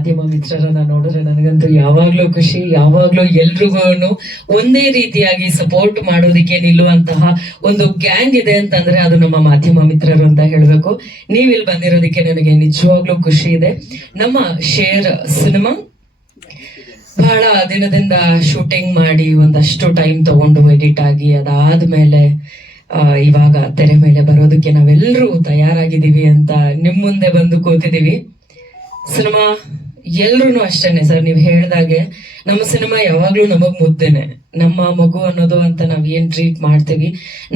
ಮಾಧ್ಯಮ ಮಿತ್ರರನ್ನ ನೋಡಿದ್ರೆ ನನಗಂತೂ ಯಾವಾಗ್ಲೂ ಖುಷಿ. ಯಾವಾಗ್ಲೂ ಎಲ್ರಿಗೂ ಒಂದೇ ರೀತಿಯಾಗಿ ಸಪೋರ್ಟ್ ಮಾಡೋದಿಕ್ಕೆ ನಿಲ್ಲುವಂತಹ ಒಂದು ಗ್ಯಾಂಗ್ ಇದೆ ಅಂತಂದ್ರೆ ಅದು ನಮ್ಮ ಮಾಧ್ಯಮ ಮಿತ್ರರು ಅಂತ ಹೇಳ್ಬೇಕು. ನೀವಿಲ್ಲಿ ಬಂದಿರೋದಕ್ಕೆ ನನಗೆ ನಿಜವಾಗ್ಲೂ ಖುಷಿ ಇದೆ. ನಮ್ಮ ಶೇರ್ ಸಿನಿಮಾ ಬಹಳ ದಿನದಿಂದ ಶೂಟಿಂಗ್ ಮಾಡಿ ಒಂದಷ್ಟು ಟೈಮ್ ತಗೊಂಡು ಎಡಿಟ್ ಆಗಿ ಅದಾದ್ಮೇಲೆ ಇವಾಗ ತೆರೆ ಮೇಲೆ ಬರೋದಕ್ಕೆ ನಾವೆಲ್ಲರೂ ತಯಾರಾಗಿದ್ದೀವಿ ಅಂತ ನಿಮ್ ಮುಂದೆ ಬಂದು ಕೂತಿದೀವಿ. ಸಿನಿಮಾ ಎಲ್ರು ಅಷ್ಟೇನೆ ಸರ್, ನೀವು ಹೇಳ್ದಾಗೆ ನಮ್ಮ ಸಿನಿಮಾ ಯಾವಾಗ್ಲೂ ನಮಗ್ ಮುದ್ದೇನೆ, ನಮ್ಮ ಮಗು ಅನ್ನೋದು ಅಂತ ನಾವ್ ಏನ್ ಟ್ರೀಟ್ ಮಾಡ್ತೀವಿ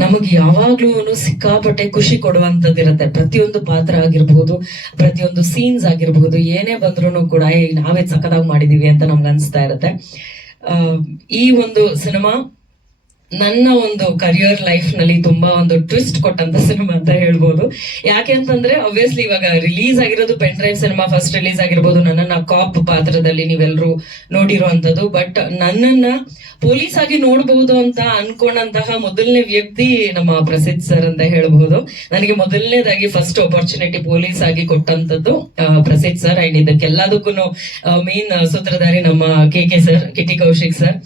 ನಮಗ್ ಯಾವಾಗ್ಲೂ ಸಿಕ್ಕಾಪಟ್ಟೆ ಖುಷಿ ಕೊಡುವಂತದ್ದಿರತ್ತೆ. ಪ್ರತಿಯೊಂದು ಪಾತ್ರ ಆಗಿರ್ಬಹುದು, ಪ್ರತಿಯೊಂದು ಸೀನ್ಸ್ ಆಗಿರ್ಬಹುದು, ಏನೇ ಬಂದ್ರು ಕೂಡ ನಾವೇ ಸಖತ್ತಾಗಿ ಮಾಡಿದೀವಿ ಅಂತ ನಮ್ಗೆ ಅನ್ಸ್ತಾ ಇರತ್ತೆ. ಈ ಒಂದು ಸಿನಿಮಾ ನನ್ನ ಒಂದು ಕರಿಯರ್ ಲೈಫ್ ನಲ್ಲಿ ತುಂಬಾ ಒಂದು ಟ್ವಿಸ್ಟ್ ಕೊಟ್ಟಂತ ಸಿನಿಮಾ ಅಂತ ಹೇಳ್ಬೋದು. ಯಾಕೆ ಅಂತಂದ್ರೆ ಆಬ್ವಿಯಸ್ಲಿ ಇವಾಗ ರಿಲೀಸ್ ಆಗಿರೋದು pen drive cinema first release ಆಗಿರ್ಬೋದು, ನನ್ನನ್ನ ಕಾಪ್ ಪಾತ್ರದಲ್ಲಿ ನೀವೆಲ್ಲರೂ ನೋಡಿರುವಂತದ್ದು. ಬಟ್ ನನ್ನನ್ನ ಪೊಲೀಸ್ ಆಗಿ ನೋಡಬಹುದು ಅಂತ ಅನ್ಕೊಂಡಂತಹ ಮೊದಲನೇ ವ್ಯಕ್ತಿ ನಮ್ಮ ಪ್ರಸಿದ್ಧ ಸರ್ ಅಂತ ಹೇಳ್ಬಹುದು. ನನಗೆ ಮೊದಲನೇದಾಗಿ ಫಸ್ಟ್ ಆಪರ್ಚುನಿಟಿ ಪೊಲೀಸ್ ಆಗಿ ಕೊಟ್ಟಂತದ್ದು ಪ್ರಸಿದ್ಧ ಸರ್. ಅಂಡ್ ಇದಕ್ಕೆಲ್ಲದಕ್ಕೂ ಮೇನ್ ಸೂತ್ರಧಾರಿ ನಮ್ಮ K sir, Kitty Kaushik sir.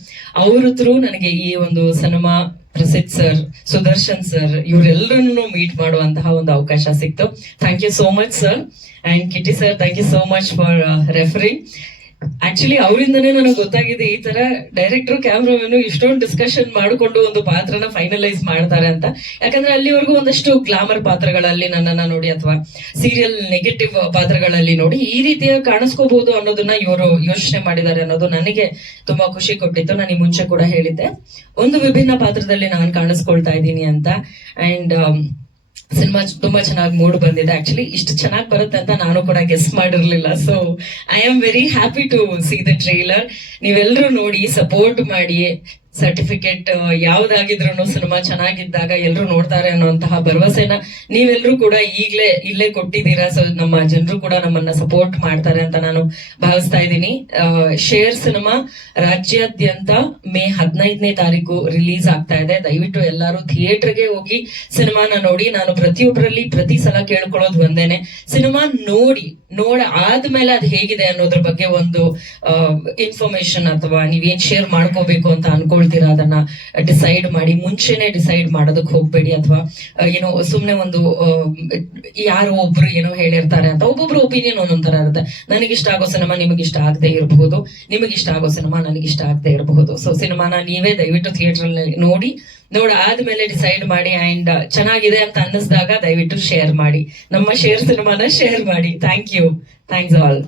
ಅವ್ರ ಥ್ರೂ ನನಗೆ ಈ ಒಂದು cinema Prasiddh sir, Sudarshan sir ಇವರೆಲ್ಲರನ್ನು ಮೀಟ್ ಮಾಡುವಂತಹ ಒಂದು ಅವಕಾಶ ಸಿಕ್ತು. Thank you so much sir. And Kitty sir, thank you so much for referring. Actually ಅವರಿಂದನೇ ನನಗೆ ಗೊತ್ತಾಗಿದೆ ಈ ತರ ಡೈರೆಕ್ಟರ್ ಕ್ಯಾಮ್ರಾಮನ್ ಇಷ್ಟೊಂದು ಡಿಸ್ಕಷನ್ ಮಾಡಿಕೊಂಡು ಒಂದು ಪಾತ್ರನ ಫೈನಲೈಸ್ ಮಾಡ್ತಾರೆ ಅಂತ. ಯಾಕಂದ್ರೆ ಅಲ್ಲಿವರೆಗೂ ಒಂದಷ್ಟು ಗ್ಲಾಮರ್ ಪಾತ್ರಗಳಲ್ಲಿ ನನ್ನನ್ನ ನೋಡಿ ಅಥವಾ ಸೀರಿಯಲ್ ನೆಗೆಟಿವ್ ಪಾತ್ರಗಳಲ್ಲಿ ನೋಡಿ ಈ ರೀತಿಯ ಕಾಣಿಸ್ಕೋಬಹುದು ಅನ್ನೋದನ್ನ ಇವರು ಯೋಚನೆ ಮಾಡಿದ್ದಾರೆ ಅನ್ನೋದು ನನಗೆ ತುಂಬಾ ಖುಷಿ ಕೊಟ್ಟಿತ್ತು. ನಾನು ಈ ಮುಂಚೆ ಕೂಡ ಹೇಳಿದ್ದೆ, ಒಂದು ವಿಭಿನ್ನ ಪಾತ್ರದಲ್ಲಿ ನಾನು ಕಾಣಿಸ್ಕೊಳ್ತಾ ಇದ್ದೀನಿ ಅಂತ. ಅಂಡ್ ಸಿನಿಮಾ ತುಂಬಾ ಚೆನ್ನಾಗಿ ಮೂಡ್ ಬಂದಿದೆ. ಆಕ್ಚುಲಿ ಇಷ್ಟು ಚೆನ್ನಾಗಿ ಬರುತ್ತೆ ಅಂತ ನಾನು ಕೂಡ ಗೆಸ್ ಮಾಡಿರ್ಲಿಲ್ಲ. So I am very happy to see the trailer. ನೀವೆಲ್ಲರೂ ನೋಡಿ ಸಪೋರ್ಟ್ ಮಾಡಿ. ಸರ್ಟಿಫಿಕೇಟ್ ಯಾವ್ದಾಗಿದ್ರು ಸಿನಿಮಾ ಚೆನ್ನಾಗಿದ್ದಾಗ ಎಲ್ರು ನೋಡ್ತಾರೆ ಅನ್ನುವಂತಹ ಭರವಸೆನ ನೀವೆಲ್ಲರೂ ಕೂಡ ಈಗ್ಲೇ ಇಲ್ಲೇ ಕೊಟ್ಟಿದ್ದೀರಾ. ಸೊ ನಮ್ಮ ಜನರು ಕೂಡ ನಮ್ಮನ್ನ ಸಪೋರ್ಟ್ ಮಾಡ್ತಾರೆ ಅಂತ ನಾನು ಭಾವಿಸ್ತಾ ಇದ್ದೀನಿ. ಶೇರ್ ಸಿನಿಮಾ ರಾಜ್ಯಾದ್ಯಂತ ಮೇ 15ನೇ ತಾರೀಕು ರಿಲೀಸ್ ಆಗ್ತಾ ಇದೆ. ದಯವಿಟ್ಟು ಎಲ್ಲರೂ ಥಿಯೇಟರ್ಗೆ ಹೋಗಿ ಸಿನಿಮಾನ ನೋಡಿ. ನಾನು ಪ್ರತಿಯೊಬ್ಬರಲ್ಲಿ ಪ್ರತಿ ಸಲ ಕೇಳ್ಕೊಳ್ಳೋದು ಒಂದೇನೆ, ಸಿನಿಮಾ ನೋಡ ಆದ್ಮೇಲೆ ಅದು ಹೇಗಿದೆ ಅನ್ನೋದ್ರ ಬಗ್ಗೆ ಒಂದು ಇನ್ಫಾರ್ಮೇಶನ್ ಅಥವಾ ನೀವೇನ್ ಶೇರ್ ಮಾಡ್ಕೋಬೇಕು ಅಂತ ಅನ್ಕೊಳ್ತೀರಾ ಅದನ್ನ ಡಿಸೈಡ್ ಮಾಡಿ. ಮುಂಚೆನೆ ಡಿಸೈಡ್ ಮಾಡೋದಕ್ಕೆ ಹೋಗ್ಬೇಡಿ. ಅಥವಾ ಏನೋ ಸುಮ್ನೆ ಒಂದು ಯಾರೋ ಒಬ್ರು ಏನೋ ಹೇಳಿರ್ತಾರೆ ಅಂತ, ಒಬ್ಬೊಬ್ರು ಒಪಿನಿಯನ್ ಒಂದೊಂಥರ ಇರುತ್ತೆ. ನನಗಿಷ್ಟ ಆಗೋ ಸಿನಿಮಾ ನಿಮಗಿಷ್ಟ ಆಗದೆ ಇರಬಹುದು, ನಿಮಗಿಷ್ಟ ಆಗೋ ಸಿನಿಮಾ ನನಗಿಷ್ಟ ಆಗದೆ ಇರಬಹುದು. ಸೊ ಸಿನಿಮಾನ ನೀವೇ ದಯವಿಟ್ಟು ಥಿಯೇಟರ್ ನೋಡಿ ಆದ್ಮೇಲೆ ಡಿಸೈಡ್ ಮಾಡಿ. ಅಂಡ್ ಚೆನ್ನಾಗಿದೆ ಅಂತ ಅನ್ನಿಸ್ದಾಗ ದಯವಿಟ್ಟು ಶೇರ್ ಮಾಡಿ, ನಮ್ಮ ಶೇರ್ ಸಿನಿಮಾನ ಶೇರ್ ಮಾಡಿ. Thank you, thanks all.